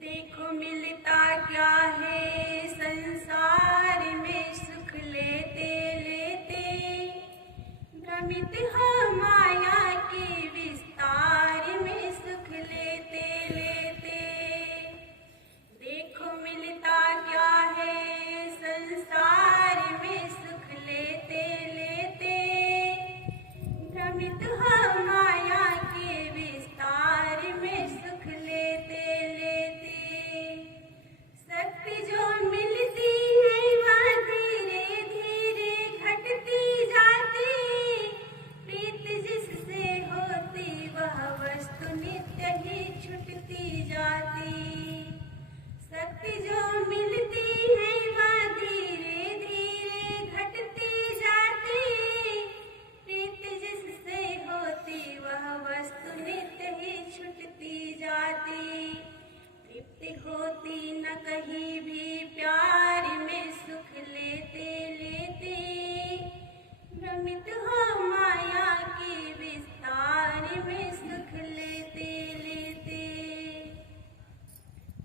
देखो मिलता क्या है संसार में सुख लेते लेते, भ्रमित हो माया के विस्तार में सुख लेते लेते। देखो मिलता क्या है संसार में सुख लेते लेते, भ्रमित हो माया के विस्तार में सुख लेते लेते। शक्ति जो मिलती है वह धीरे धीरे घटती जाती, प्रीत जिससे होती वह वस्तु नित्य ही छूटती जाती। शक्ति जो मिलती है वह धीरे धीरे घटती जाती, प्रीत जिससे होती वह वस्तु नित्य ही छूटती जाती। तृप्ति होती न कहीं भी प्यार में सुख लेते लेते, भ्रमित हो माया के विस्तार में सुख लेते लेते।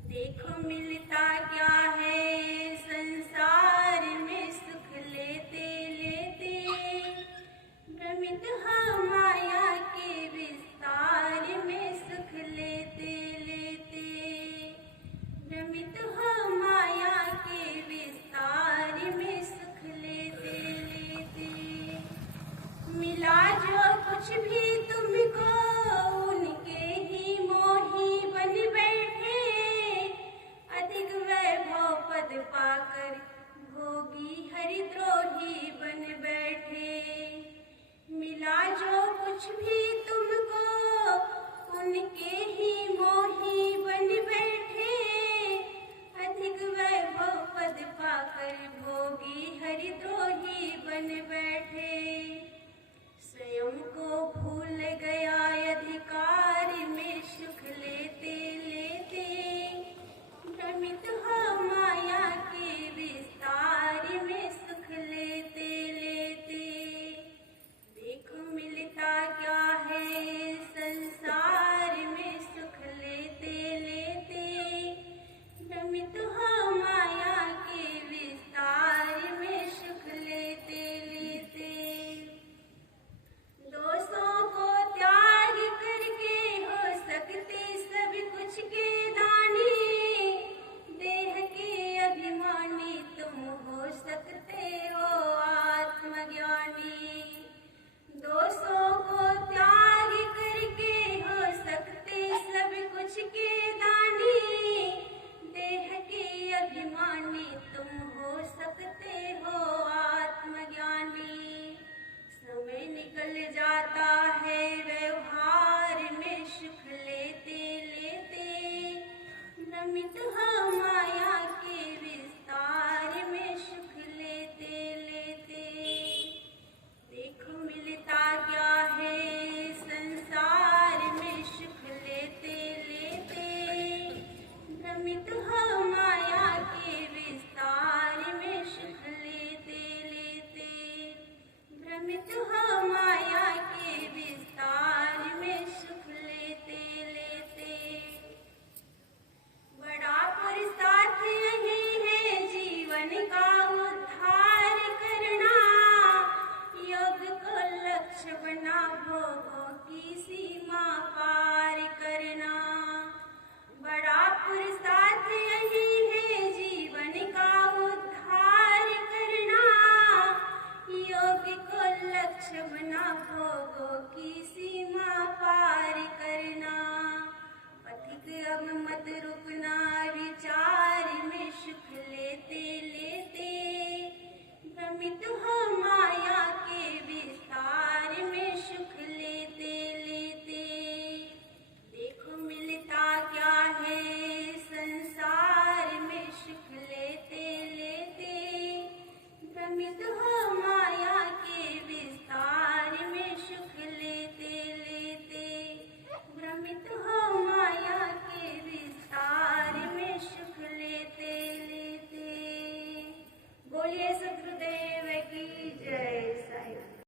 देखो मिलता क्या है संसार में सुख लेते लेते, भ्रमित हो माया के विस्तार में सुख लेते लेते, भ्रमित हो माया के विस्तार में सुख लेते लेते। मिला जो कुछ भी तुमको उनके ही मोही बन बैठे, अधिक वैभव पद पाकर भोगी हरिद्रोही बन बैठे। मिला जो कुछ भी तुमको उनके ही मोही बन बैठे, अधिक वैभव पद पाकर भोगी हरिद्रोही बन बैठे। स्वयं को भूल गया अधिकार में सुख लेते लेते, भ्रमित